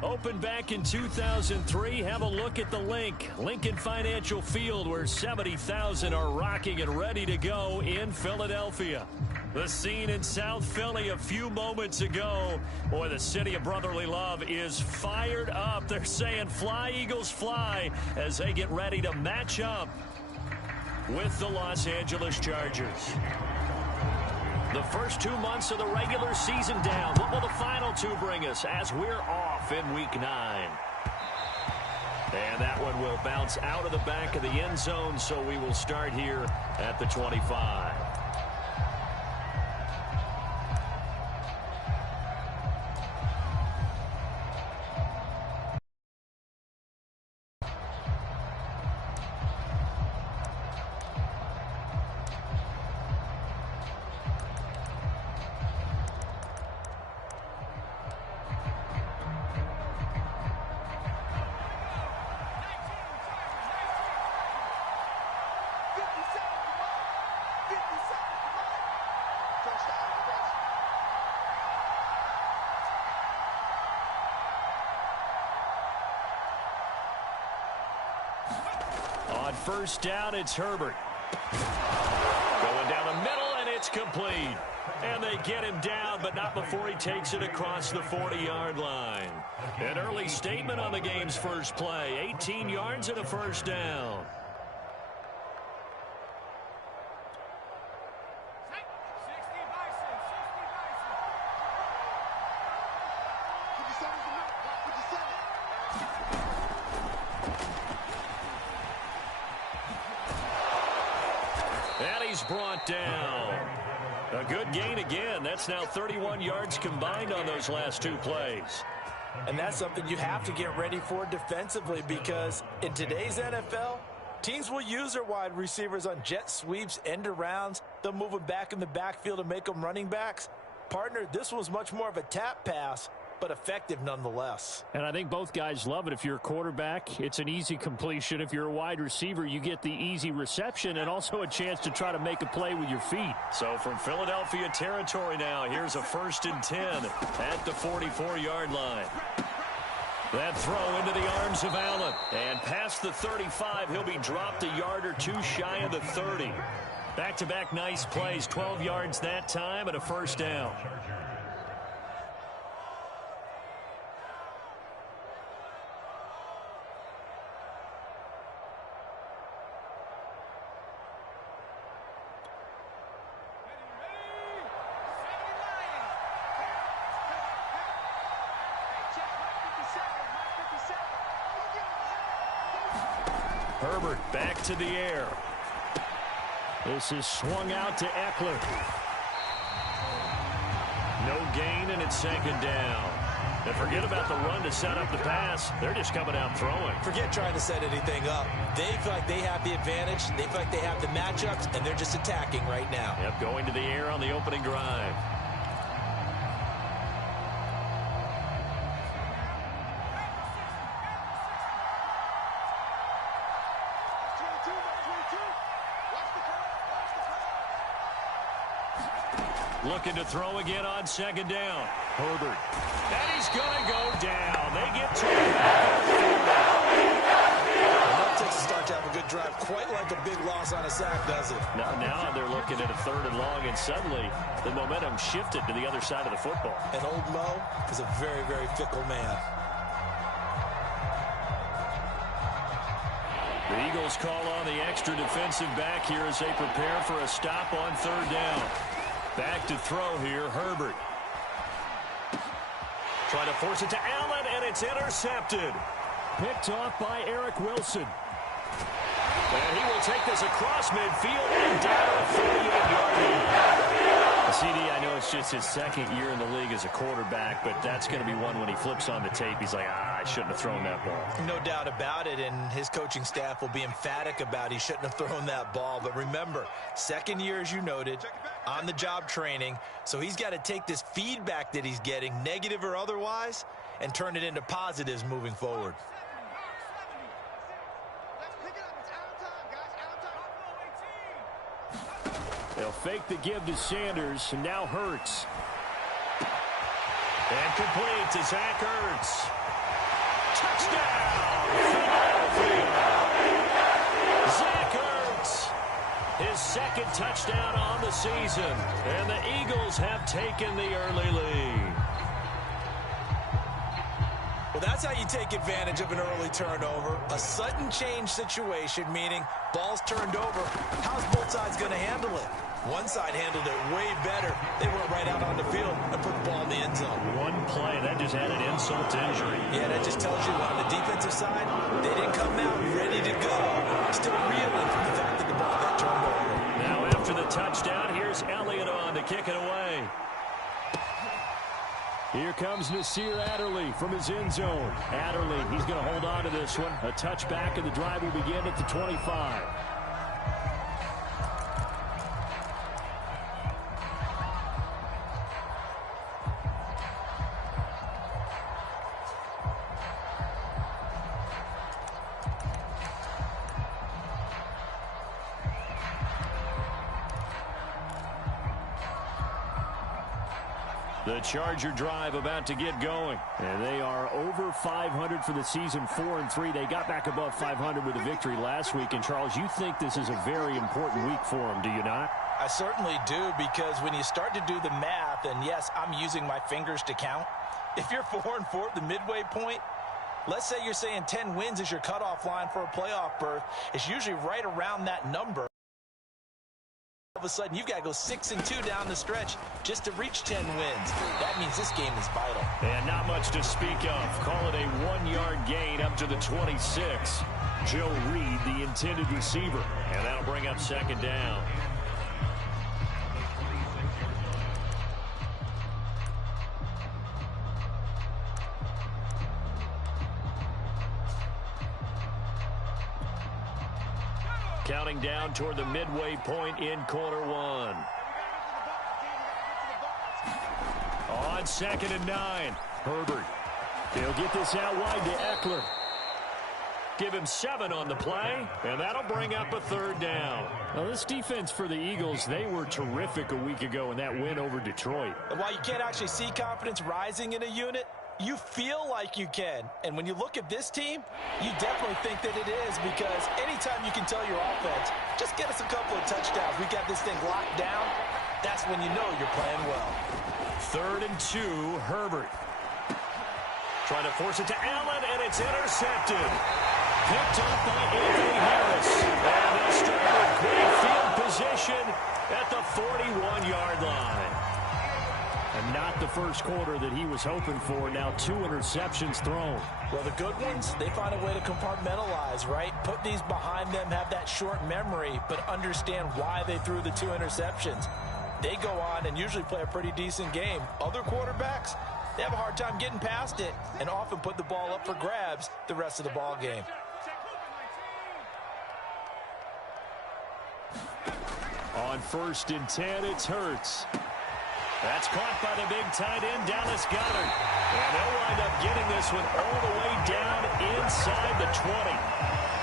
Opened back in 2003, have a look at the link. Lincoln Financial Field, where 70,000 are rocking and ready to go in Philadelphia. The scene in South Philly a few moments ago. Boy, the city of brotherly love is fired up. They're saying fly, Eagles, fly, as they get ready to match up with the Los Angeles Chargers. The first 2 months of the regular season down. What will the final two bring us as we're off in Week 9? And that one will bounce out of the back of the end zone, so we will start here at the 25. On first down, it's Herbert. Going down the middle, and it's complete. And they get him down, but not before he takes it across the 40-yard line. An early statement on the game's first play. 18 yards and a first down. Brought down. A good gain again. That's now 31 yards combined on those last two plays. And that's something you have to get ready for defensively, because in today's NFL, teams will use their wide receivers on jet sweeps, end arounds. They'll move them back in the backfield and make them running backs. Partner, this was much more of a tap pass, but effective nonetheless. And I think both guys love it. If you're a quarterback, it's an easy completion. If you're a wide receiver, you get the easy reception and also a chance to try to make a play with your feet. So from Philadelphia territory now, here's a 1st and 10 at the 44-yard line. That throw into the arms of Allen. And past the 35, he'll be dropped a yard or two shy of the 30. Back-to-back nice plays, 12 yards that time and a first down. Herbert back to the air. This is swung out to Eckler. No gain, and it's 2nd down. And forget about the run to set up the pass. They're just coming out throwing. Forget trying to set anything up. They feel like they have the advantage. They feel like they have the matchups, and they're just attacking right now. Yep, going to the air on the opening drive. Looking to throw again on 2nd down. Herbert. And he's going to go down. They get to him. That takes a start to have a good drive. Quite like a big loss on a sack, does it? Now they're looking at a 3rd and long, and suddenly the momentum shifted to the other side of the football. And Old Mo is a very, very fickle man. The Eagles call on the extra defensive back here as they prepare for a stop on 3rd down. Back to throw here, Herbert. Trying to force it to Allen, and it's intercepted. Picked off by Eric Wilson. And he will take this across midfield and down a 48-yard line. CD, I know it's just his 2nd year in the league as a quarterback, but that's going to be one when he flips on the tape. He's like, I shouldn't have thrown that ball. No doubt about it, and his coaching staff will be emphatic about he shouldn't have thrown that ball. But remember, 2nd year, as you noted, on-the-job training, so he's got to take this feedback that he's getting, negative or otherwise, and turn it into positives moving forward. They'll fake the give to Sanders, and now Hurts. And complete to Zach Ertz. Touchdown, Philadelphia. Zach Ertz, his second touchdown on the season. And the Eagles have taken the early lead. Well, that's how you take advantage of an early turnover. A sudden change situation, meaning ball's turned over. How's both sides going to handle it? One side handled it way better. They went right out on the field and put the ball in the end zone. One play, that just added insult to injury. Yeah, that just tells you on the defensive side, they didn't come out ready to go. Still reeling from the fact that the ball got turned over. Now after the touchdown, here's Elliott on to kick it away. Here comes Nasir Adderley from his end zone. Adderley, he's going to hold on to this one. A touchback, and the drive will begin at the 25. The Charger drive about to get going. And they are over 500 for the season, 4-3. They got back above 500 with a victory last week. And, Charles, you think this is a very important week for them, do you not? I certainly do, because when you start to do the math, and yes, I'm using my fingers to count. If you're 4-4 at the midway point, let's say you're saying 10 wins is your cutoff line for a playoff berth. It's usually right around that number. All of a sudden, you've got to go 6-2 down the stretch just to reach 10 wins. That means this game is vital. And not much to speak of. Call it a 1-yard gain up to the 26. Joe Reed, the intended receiver. And that'll bring up second down. Counting down toward the midway point in quarter one. On 2nd and 9. Herbert. He'll get this out wide to Eckler. Give him 7 on the play, and that'll bring up a third down. Now, this defense for the Eagles, they were terrific a week ago in that win over Detroit. And while you can't actually see confidence rising in a unit, you feel like you can. And when you look at this team, you definitely think that it is, because anytime you can tell your offense, just get us a couple of touchdowns, we got this thing locked down, that's when you know you're playing well. 3rd and 2, Herbert. Trying to force it to Allen, and it's intercepted. Picked up by Anthony Harris. And they'll start with great field position at the 41-yard line. And not the first quarter that he was hoping for. Now 2 interceptions thrown. Well, the good ones, they find a way to compartmentalize, right? Put these behind them, have that short memory, but understand why they threw the 2 interceptions. They go on and usually play a pretty decent game. Other quarterbacks, they have a hard time getting past it and often put the ball up for grabs the rest of the ball game. On 1st and 10, it's Hurts. That's caught by the big tight end, Dallas Goedert. And they'll wind up getting this one all the way down inside the 20.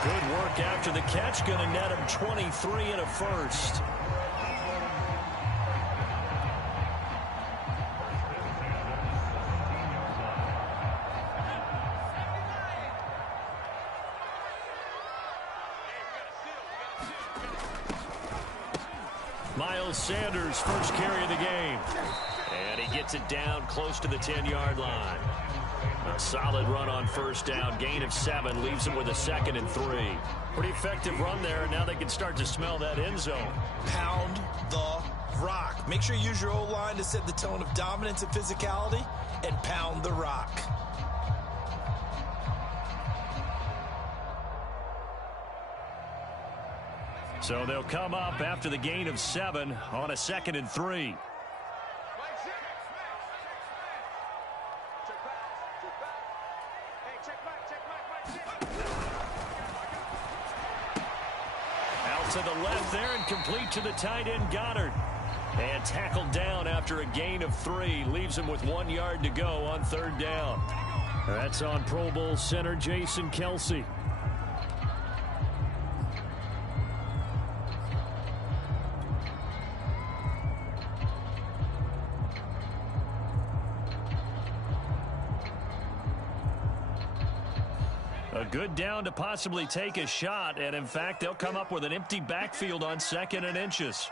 Good work after the catch. Going to net him 23 and a first. Miles Sanders, first carry of the game. And he gets it down close to the 10-yard line. A solid run on first down. Gain of 7 leaves him with a 2nd and 3. Pretty effective run there, and now they can start to smell that end zone. Pound the rock. Make sure you use your O-line to set the tone of dominance and physicality, and pound the rock. So they'll come up after the gain of 7 on a 2nd and 3. Out to the left there and complete to the tight end Goddard. And tackled down after a gain of 3. Leaves him with 1 yard to go on 3rd down. That's on Pro Bowl center Jason Kelce. Good down to possibly take a shot, and in fact, they'll come up with an empty backfield on 2nd and inches.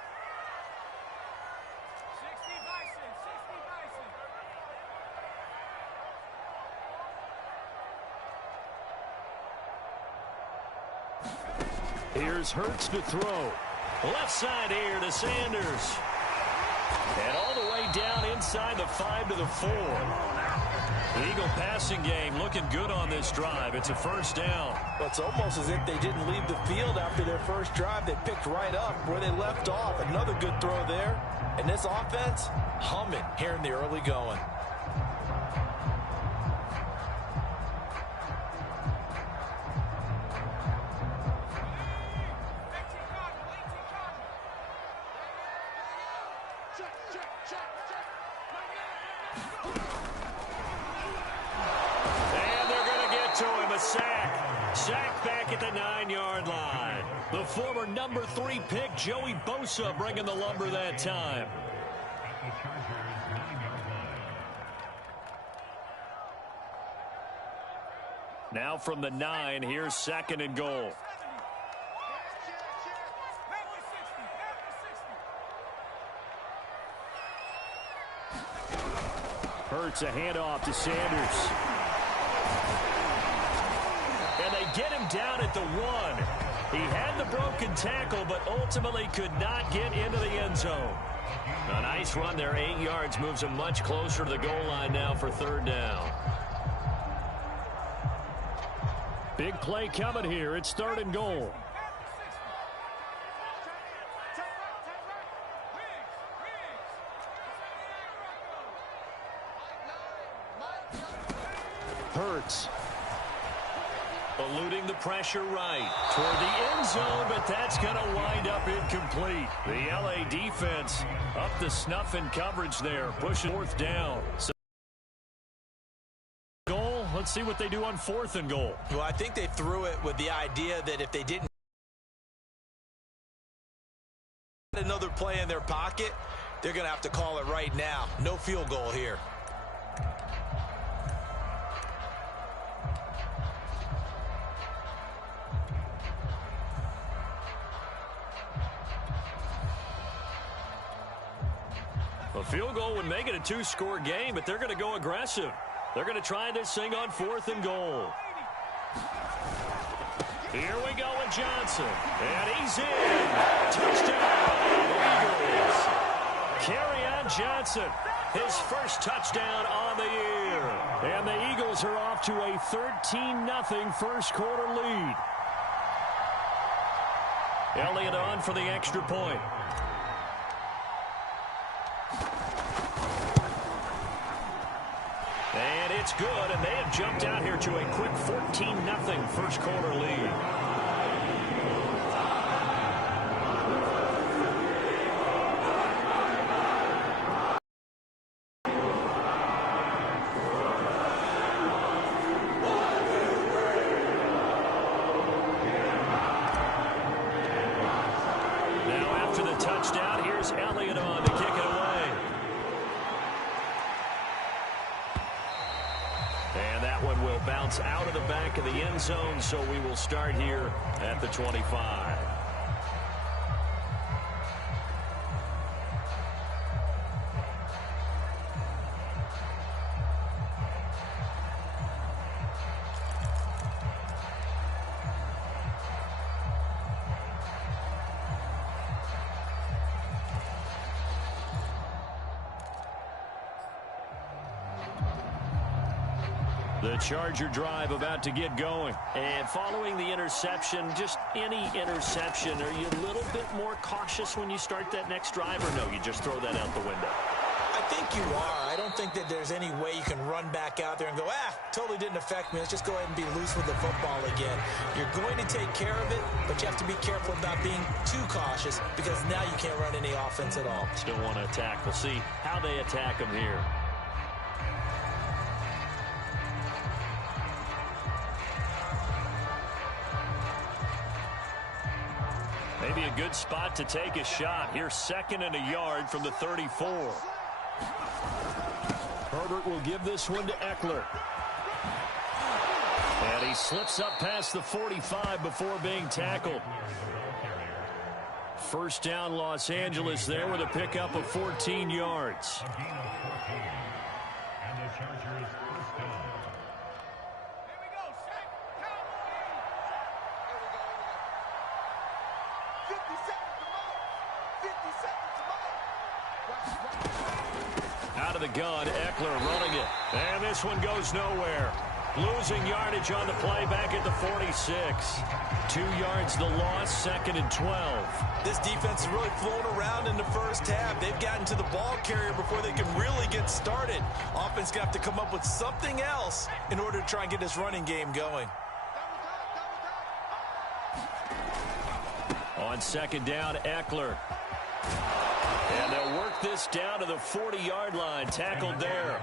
Here's Hurts to throw. Left side here to Sanders. And all the way down inside the 5 to the 4. The Eagle passing game looking good on this drive. It's a first down. Well, it's almost as if they didn't leave the field after their first drive. They picked right up where they left off. Another good throw there. And this offense, humming here in the early going. Sack back at the 9-yard line. The former number 3 pick, Joey Bosa, bringing the lumber that time. Now from the 9, here's 2nd and goal. Hurts a handoff to Sanders. And they get him down at the 1. He had the broken tackle, but ultimately could not get into the end zone. A nice run there, 8 yards, moves him much closer to the goal line now for 3rd down. Big play coming here. It's 3rd and goal. Hurts. Eluding the pressure right toward the end zone, but that's going to wind up incomplete. The LA defense up to snuff in coverage there, pushing 4th down. So goal. Let's see what they do on 4th and goal. Well, I think they threw it with the idea that if they didn't get another play in their pocket, they're going to have to call it right now. No field goal here. A field goal would make it a 2-score game, but they're going to go aggressive. They're going to try this thing on 4th and goal. Here we go with Johnson. And he's in. Touchdown, Eagles. Kerryon Johnson, his first touchdown on the year. And the Eagles are off to a 13-0 first-quarter lead. Elliott on for the extra point. And it's good, and they have jumped out here to a quick 14-0 first-quarter lead. Now after the touchdown, here's Elliott on to kick it away. And that one will bounce out of the back of the end zone, so we will start here at the 25. The Charger drive about to get going. And following the interception, just any interception, are you a little bit more cautious when you start that next drive, or no, you just throw that out the window? I think you are. I don't think that there's any way you can run back out there and go, totally didn't affect me. Let's just go ahead and be loose with the football again. You're going to take care of it, but you have to be careful about being too cautious because now you can't run any offense at all. Still want to attack. We'll see how they attack them here. Maybe a good spot to take a shot. Here's 2nd and a yard from the 34. Herbert will give this one to Eckler. And And he slips up past the 45 before being tackled. First down, Los Angeles there with a pickup of 14 yards. Out of the gun, Eckler running it. And this one goes nowhere. Losing yardage on the play back at the 46. 2 yards the loss, 2nd and 12. This defense is really flown around in the first half. They've gotten to the ball carrier before they can really get started. Offense got to come up with something else in order to try and get this running game going. On 2nd down, Eckler. And they'll work this down to the 40-yard line. Tackled there.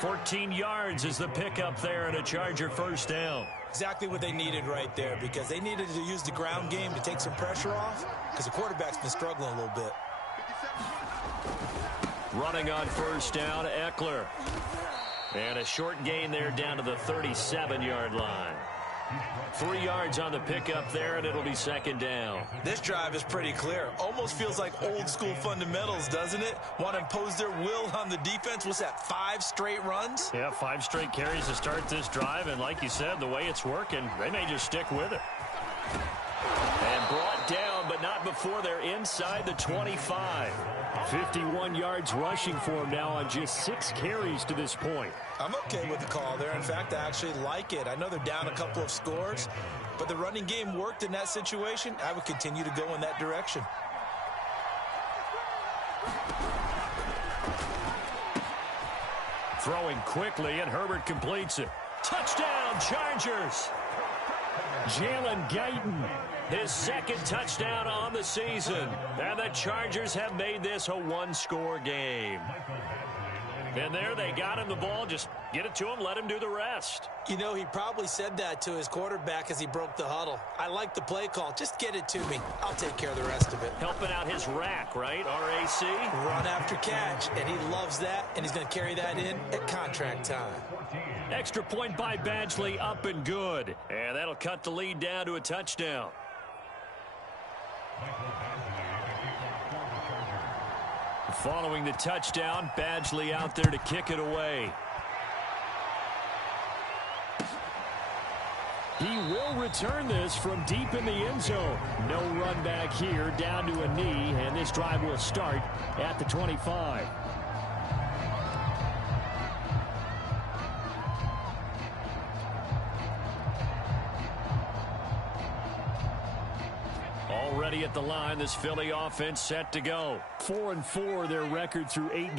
14 yards is the pickup there and a Charger first down. Exactly what they needed right there, because they needed to use the ground game to take some pressure off, because the quarterback's been struggling a little bit. Running on first down, Eckler. And a short gain there down to the 37-yard line. 3 yards on the pickup there, and it'll be 2nd down. This drive is pretty clear. Almost feels like old school fundamentals, doesn't it? Want to impose their will on the defense. What's that, 5 straight runs? Yeah, 5 straight carries to start this drive, and like you said, the way it's working, they may just stick with it. And brought down, but not before they're inside the 25. 51 yards rushing for him now on just 6 carries to this point. I'm okay with the call there. In fact, I actually like it. I know they're down a couple of scores, but the running game worked in that situation. I would continue to go in that direction. Throwing quickly, and Herbert completes it. Touchdown, Chargers! Jalen Guyton, his 2nd touchdown on the season. And the Chargers have made this a 1-score game. And there they got him the ball. Just get it to him, let him do the rest. You know, he probably said that to his quarterback as he broke the huddle. I like the play call. Just get it to me. I'll take care of the rest of it. Helping out his rack, right? RAC? Run after catch, and he loves that, and he's going to carry that in at contract time. Extra point by Badgley, up and good. And that'll cut the lead down to a touchdown. Following the touchdown, Badgley out there to kick it away. He will return this from deep in the end zone. No run back here, down to a knee, and this drive will start at the 25. Already at the line, this Philly offense set to go. 4-4 their record through 8 games.